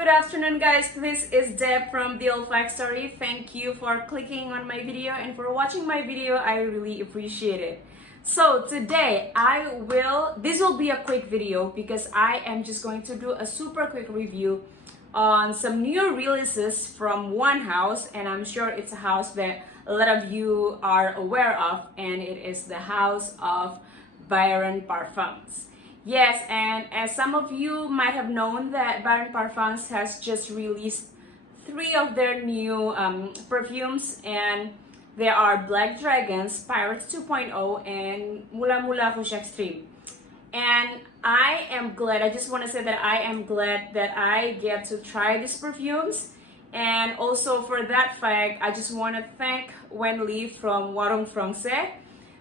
Good afternoon, guys. This is Deb from the Olfaxtory. Thank you for clicking on my video and for watching my video. I really appreciate it. So today this will be a quick video because I am just going to do a super quick review on some new releases from one house, and I'm sure it's a house that a lot of you are aware of, and it is the house of Byron Parfums. Yes, and as some of you might have known that Byron Parfums has just released 3 of their new perfumes, and they are Black Dragons, Pirates 2.0, and Mula-Mula Rouge Extreme. And I am glad, I just want to say that I am glad that I get to try these perfumes. And also for that fact, I just want to thank Wenli from Waroeng Francais.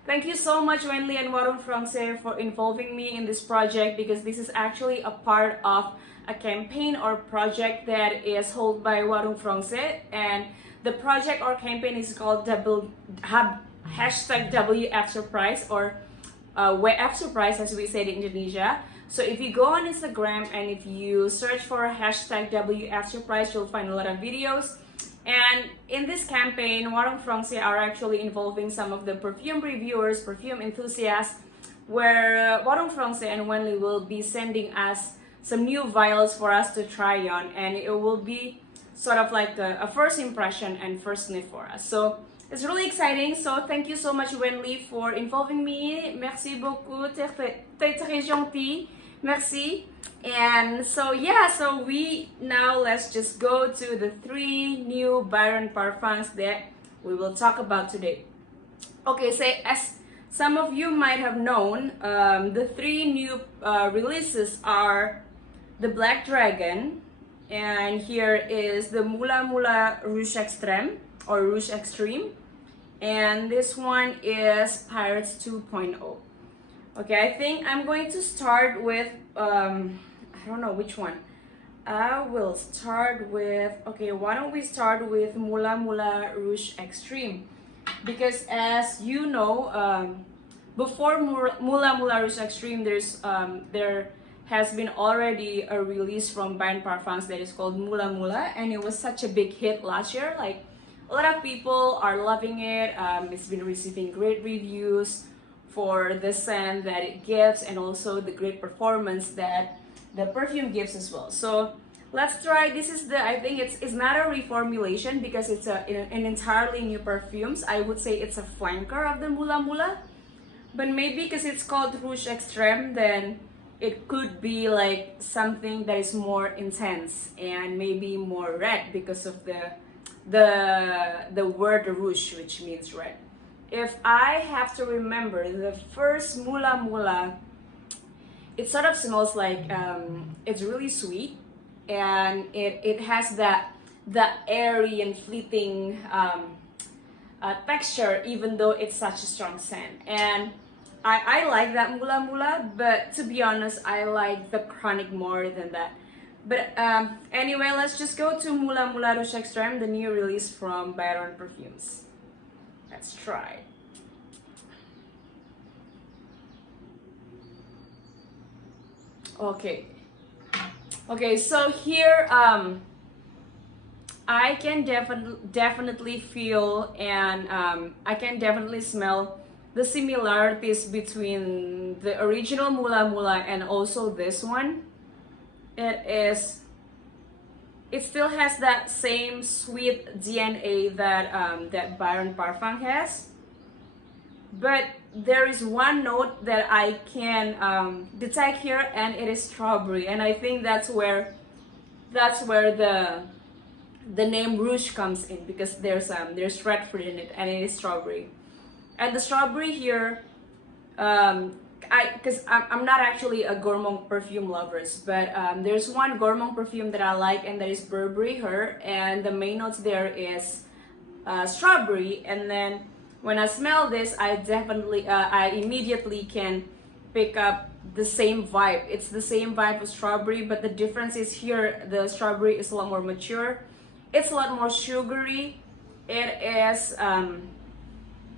Thank you so much, Wenli and Waroeng Francais, for involving me in this project, because this is actually a part of a campaign or project that is held by Waroeng Francais, and the project or campaign is called #WFSurprise or WFSurprise, as we say in Indonesia. So if you go on Instagram and if you search for #WFSurprise, you'll find a lot of videos. And in this campaign, Waroeng Francais are actually involving some of the perfume reviewers, perfume enthusiasts, where Waroeng Francais and Wenli will be sending us some new vials for us to try on, and it will be sort of like a first impression and first sniff for us. So it's really exciting. So thank you so much, Wenli, for involving me. Merci beaucoup, t'es très gentil. Merci. And so yeah, so let's just go to the 3 new Byron Parfums that we will talk about today. Okay, so as some of you might have known, the 3 new releases are the Black Dragon, and here is the Mula-Mula Rouge Extreme or Rouge Extreme, and this one is Pirates 2.0. Okay, I think I'm going to start with I don't know which one. I will start with, okay, why don't we start with Mula-Mula Rouge Extreme, because as you know, before Mula-Mula Rouge Extreme, there has been already a release from Byron Parfums that is called Mula-Mula, and it was such a big hit last year. Like, a lot of people are loving it. It's been receiving great reviews for the scent that it gives, and also the great performance that the perfume gives as well. So let's try. This is I think it's not a reformulation because it's an entirely new perfumes. I would say it's a flanker of the Mula-Mula, but maybe because it's called Rouge Extreme, then it could be like something that is more intense and maybe more red because of the word rouge, which means red. If I have to remember, the first Mula-Mula, it sort of smells like it's really sweet, and it has the airy and fleeting texture, even though it's such a strong scent. And I like that Mula-Mula, but to be honest, I like the Chronic more than that. But anyway, let's just go to Mula-Mula Rouge Extreme, the new release from Byron Parfums. Let's try. Okay, so here I can definitely feel, and I can definitely smell the similarities between the original Mula-Mula and also this one. It still has that same sweet DNA that Byron Parfum has, but there is one note that I can detect here, and it is strawberry, and I think that's where the name Rouge comes in, because there's red fruit in it, and it is strawberry. And the strawberry here, because I'm not actually a gourmand perfume lovers, but there's one gourmand perfume that I like, and that is Burberry Her, and the main notes there is strawberry. And then when I smell this, I immediately can pick up the same vibe. It's the same vibe of strawberry, but the difference is here the strawberry is a lot more mature. It's a lot more sugary. It is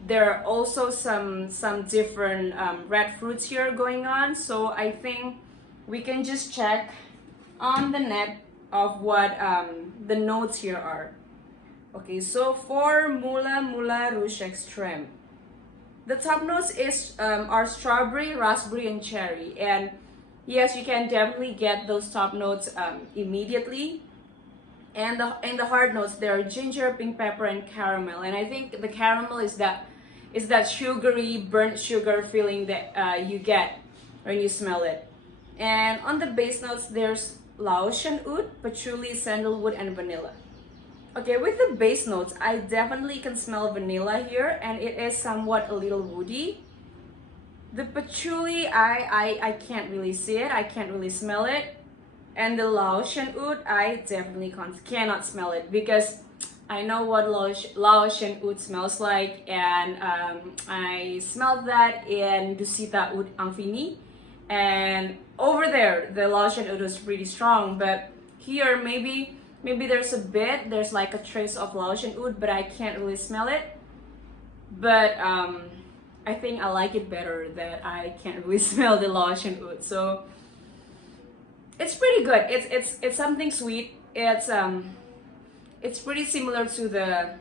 there are also some different red fruits here going on. So I think we can just check on the net of what the notes here are. Okay, so for Mula-Mula Rouge Extreme, the top notes are strawberry, raspberry, and cherry. And yes, you can definitely get those top notes immediately. And in the hard notes, there are ginger, pink pepper, and caramel. And I think the caramel is that sugary, burnt sugar feeling that you get when you smell it. And on the base notes, there's Laotian oud, patchouli, sandalwood, and vanilla. Okay, with the base notes, I definitely can smell vanilla here, and it is somewhat a little woody. The patchouli, I can't really see it, I can't really smell it. And the Laotian oud, I definitely cannot smell it, because I know what Laotian oud smells like, and I smelled that in Dusita Oud Amphini. And over there, the Laotian oud was pretty strong, but here maybe there's like a trace of Laotian oud, but I can't really smell it. But I think I like it better that I can't really smell the Laotian oud. So it's pretty good. It's something sweet. It's pretty similar to the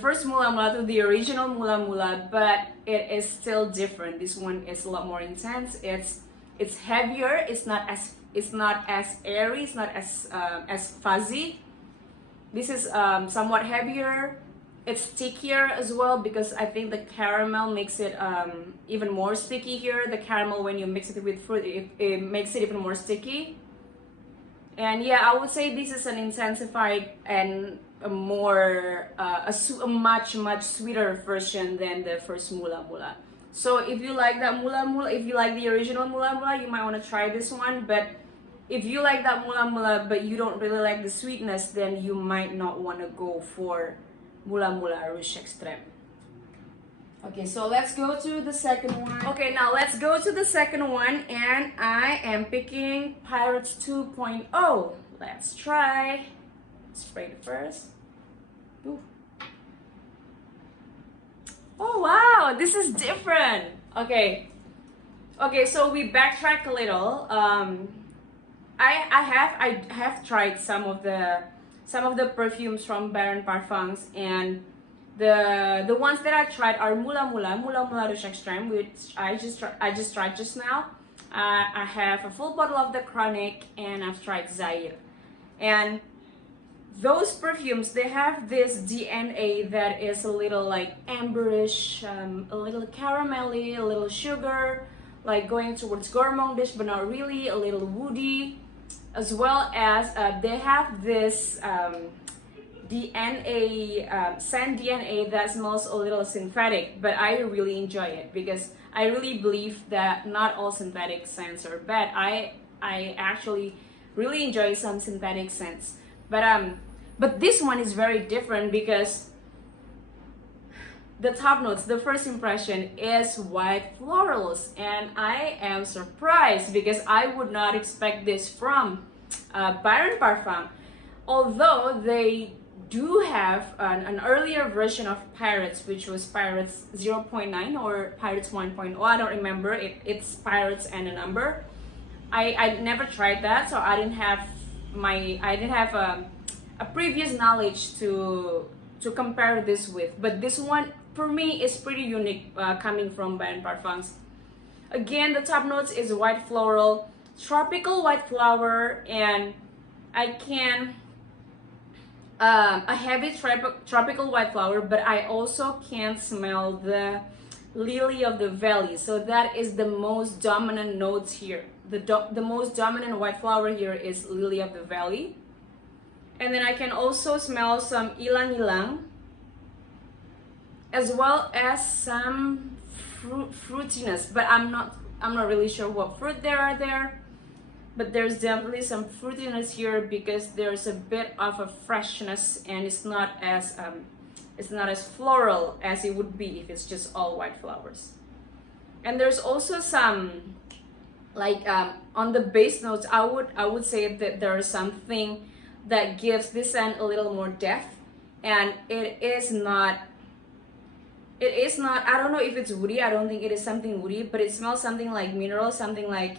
first Mula-Mula, to the original Mula-Mula, but it is still different. This one is a lot more intense. It's heavier. It's not as airy. It's not as fuzzy. This is somewhat heavier. It's stickier as well, because I think the caramel makes it even more sticky here. The caramel, when you mix it with fruit, it makes it even more sticky. And yeah, I would say this is an intensified and a much sweeter version than the first Mula-Mula. So if you like that Mula-Mula, if you like the original Mula-Mula, you might want to try this one. But if you like that Mula-Mula but you don't really like the sweetness, then you might not want to go for Mula-Mula Rouge Extreme. Okay, so let's go to the second one. Okay, now let's go to the second one, and I am picking Pirates 2.0. Let's try. Spray it first. Ooh. Oh wow, this is different. Okay, so we backtrack a little. I have tried some of the perfumes from Byron Parfums, and the ones that I tried are Mula-Mula Rouge Extreme, which I just tried just now. I have a full bottle of the Chronic, and I've tried Zaire. And those perfumes, they have this DNA that is a little like amberish, a little caramelly, a little sugar, like going towards gourmandish, but not really, a little woody, as well as they have this DNA, scent DNA that smells a little synthetic, but I really enjoy it, because I really believe that not all synthetic scents are bad. I actually really enjoy some synthetic scents, but this one is very different, because the top notes, the first impression is white florals, and I am surprised because I would not expect this from Byron Parfums. Although they do have an earlier version of Pirates, which was Pirates 0.9 or Pirates 1.0, I don't remember. It's Pirates and a number. I never tried that, so I didn't have a previous knowledge to compare this with. But this one for me is pretty unique, coming from Byron Parfums. Again, the top notes is white floral, tropical white flower, and I can a heavy tropical white flower, but I also can smell the lily of the valley. So that is the most dominant notes here. The most dominant white flower here is lily of the valley. And then I can also smell some Ylang, as well as some fruitiness, but I'm not really sure what fruit there are there. But there's definitely some fruitiness here, because there's a bit of a freshness, and it's not as floral as it would be if it's just all white flowers. And there's also some, like on the base notes, I would say that there is something that gives this scent a little more depth, and it is not, I don't know if it's woody. I don't think it is something woody, but it smells something like mineral, something like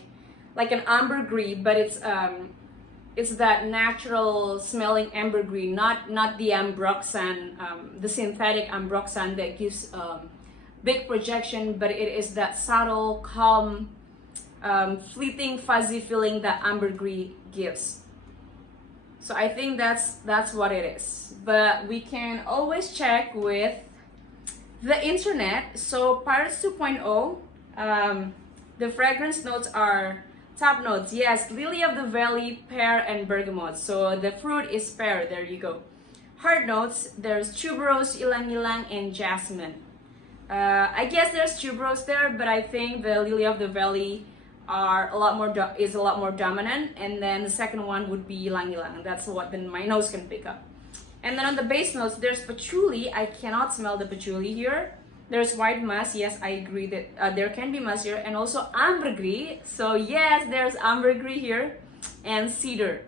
an ambergris, but it's that natural smelling ambergris, not the ambroxan, the synthetic ambroxan that gives big projection, but it is that subtle, calm, fleeting, fuzzy feeling that ambergris gives. So I think that's what it is. But we can always check with the internet. So Pirates 2.0, the fragrance notes are top notes. Yes, Lily of the Valley, Pear, and Bergamot. So the fruit is pear. There you go. Hard notes, there's Tuberose, Ylang, and Jasmine. I guess there's Tuberose there, but I think the Lily of the Valley is a lot more dominant, and then the second one would be Ylang. That's what then my nose can pick up. And then on the base notes, there's Patchouli. I cannot smell the Patchouli here. There's white musk. Yes, I agree that there can be musk here, and also Ambergris. So yes, there's Ambergris here, and Cedar.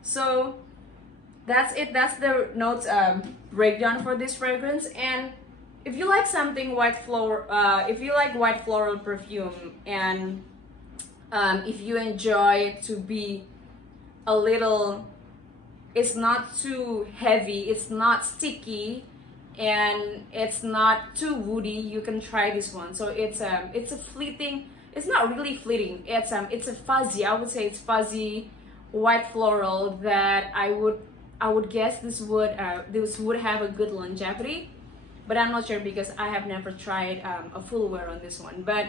So that's it. That's the notes breakdown for this fragrance. And if you like something white floral, if you like white floral perfume, and if you enjoy to be a little, it's not too heavy, it's not sticky, and it's not too woody, you can try this one. So it's a fleeting, it's not really fleeting, it's a fuzzy, I would say it's fuzzy white floral that I would guess this would have a good longevity, but I'm not sure because I have never tried a full wear on this one. But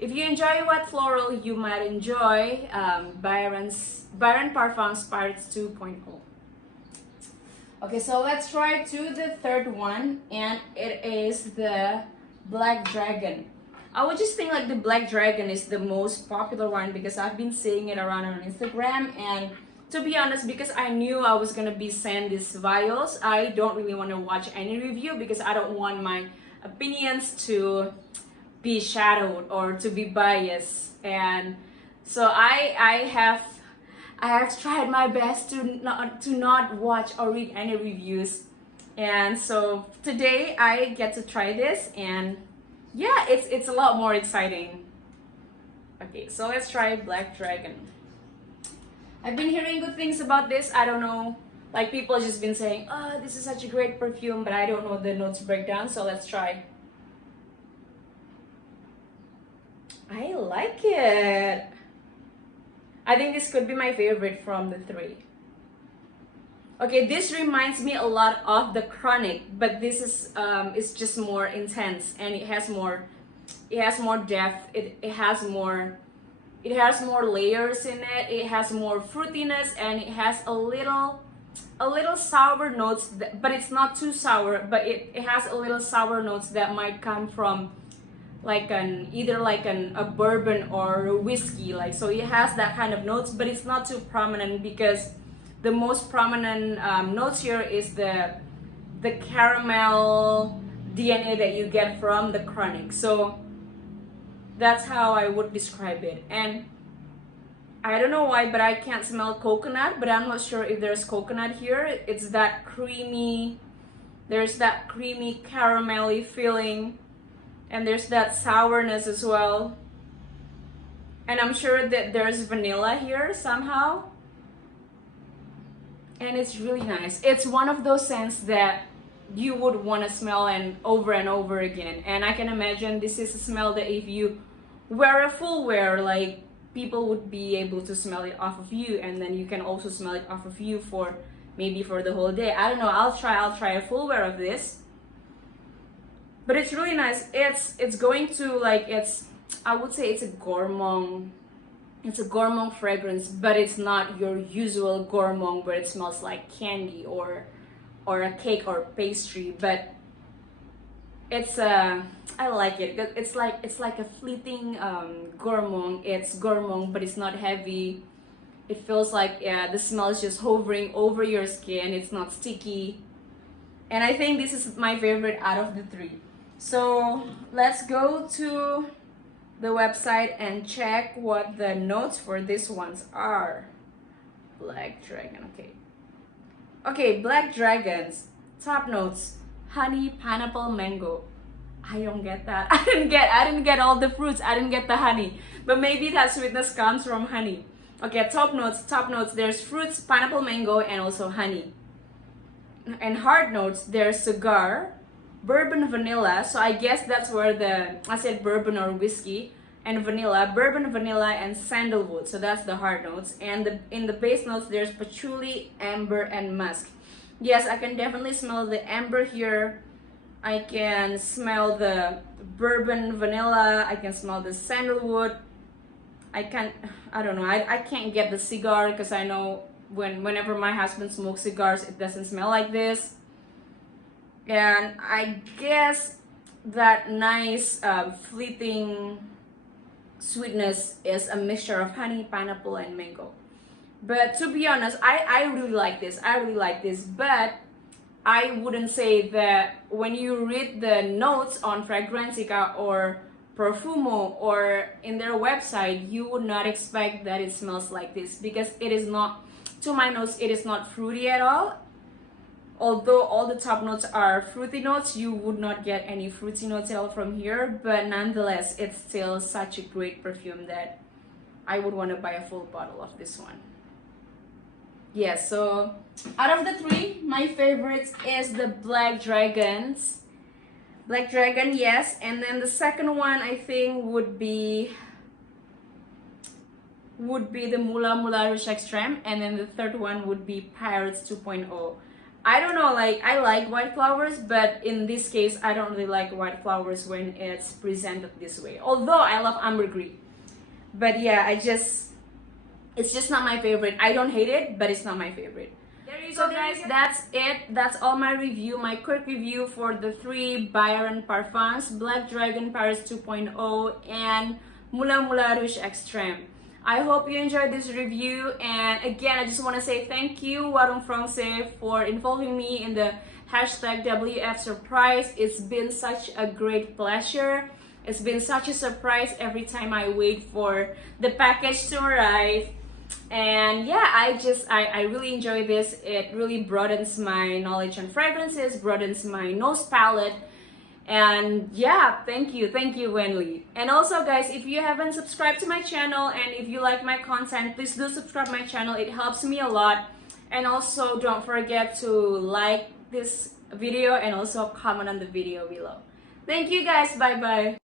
if you enjoy white floral, you might enjoy Byron Parfums Pirates 2.0. Okay, so let's try to the third one, and it is the Black Dragon. I would just think like the Black Dragon is the most popular one because I've been seeing it around on Instagram, and to be honest, because I knew I was gonna be sent these vials, I don't really want to watch any review because I don't want my opinions to be shadowed or to be biased. And so I have tried my best to not watch or read any reviews, and so today I get to try this, and yeah, it's a lot more exciting. Okay, so let's try Black Dragon. I've been hearing good things about this. I don't know, like people just been saying, oh, this is such a great perfume, but I don't know the notes breakdown, so let's try. I like it. I think this could be my favorite from the three. Okay, this reminds me a lot of the Chronic, but this is it's just more intense, and it has more depth. It has more layers in it. It has more fruitiness, and it has a little sour notes, but it's not too sour, but it has a little sour notes that might come from like either a bourbon or a whiskey, like, so it has that kind of notes, but it's not too prominent because the most prominent notes here is the caramel DNA that you get from the Chronic. So that's how I would describe it. And I don't know why, but I can't smell coconut, but I'm not sure if there's coconut here. It's that creamy, there's that creamy caramelly feeling, and there's that sourness as well. And I'm sure that there's vanilla here somehow. And it's really nice. It's one of those scents that you would want to smell and over again. And I can imagine this is a smell that if you wear a full wear, like, people would be able to smell it off of you, and then you can also smell it off of you for maybe for the whole day. I don't know, I'll try a full wear of this. But it's really nice. It's going to, like, I would say it's a gourmand fragrance, but it's not your usual gourmand where it smells like candy or a cake or pastry. But it's I like it. It's like a fleeting gourmand. It's gourmand, but it's not heavy. It feels like the smell is just hovering over your skin. It's not sticky, and I think this is my favorite out of the three. So let's go to the website and check what the notes for these ones are. Black Dragon, okay, Black Dragons top notes: honey, pineapple, mango. I don't get that. I didn't get all the fruits. I didn't get the honey, but maybe that sweetness comes from honey. Okay, top notes, there's fruits, pineapple, mango, and also honey. And hard notes, there's cigar, bourbon, vanilla. So I guess that's where I said bourbon or whiskey, and vanilla, bourbon, vanilla, and sandalwood. So that's the hard notes. And in the base notes, there's patchouli, amber, and musk. Yes, I can definitely smell the amber here. I can smell the bourbon, vanilla. I can smell the sandalwood. I don't know, I can't get the cigar, because I know whenever my husband smokes cigars, it doesn't smell like this. And I guess that nice fleeting sweetness is a mixture of honey, pineapple, and mango. But to be honest, I really like this. But I wouldn't say that when you read the notes on Fragrantica or Profumo or in their website, you would not expect that it smells like this, because it is not, to my nose, it is not fruity at all. Although all the top notes are fruity notes, you would not get any fruity notes at all from here. But nonetheless, it's still such a great perfume that I would want to buy a full bottle of this one. Yeah, so out of the three, my favorites is the Black Dragon, yes. And then the second one, I think, would be the Mula-Mula Rouge Extreme. And then the third one would be Pirates 2.0. I don't know, like, I like white flowers, but in this case, I don't really like white flowers when it's presented this way. Although I love ambergris. But yeah, it's just not my favorite. I don't hate it, but it's not my favorite. There you go, guys. That's it. That's all my review, my quick review for the three Byron Parfums, Black Dragon, Paris 2.0, and Mula-Mula Rouge Extreme. I hope you enjoyed this review, and again, I just want to say thank you, Waroeng Francais, for involving me in the hashtag WFSurprise. It's been such a great pleasure. It's been such a surprise every time I wait for the package to arrive. And yeah, I really enjoy this. It really broadens my knowledge on fragrances, broadens my nose palette. And yeah, thank you Wenli. And also, guys, if you haven't subscribed to my channel and if you like my content, please do subscribe to my channel. It helps me a lot. And also, don't forget to like this video and also comment on the video below. Thank you, guys. Bye bye.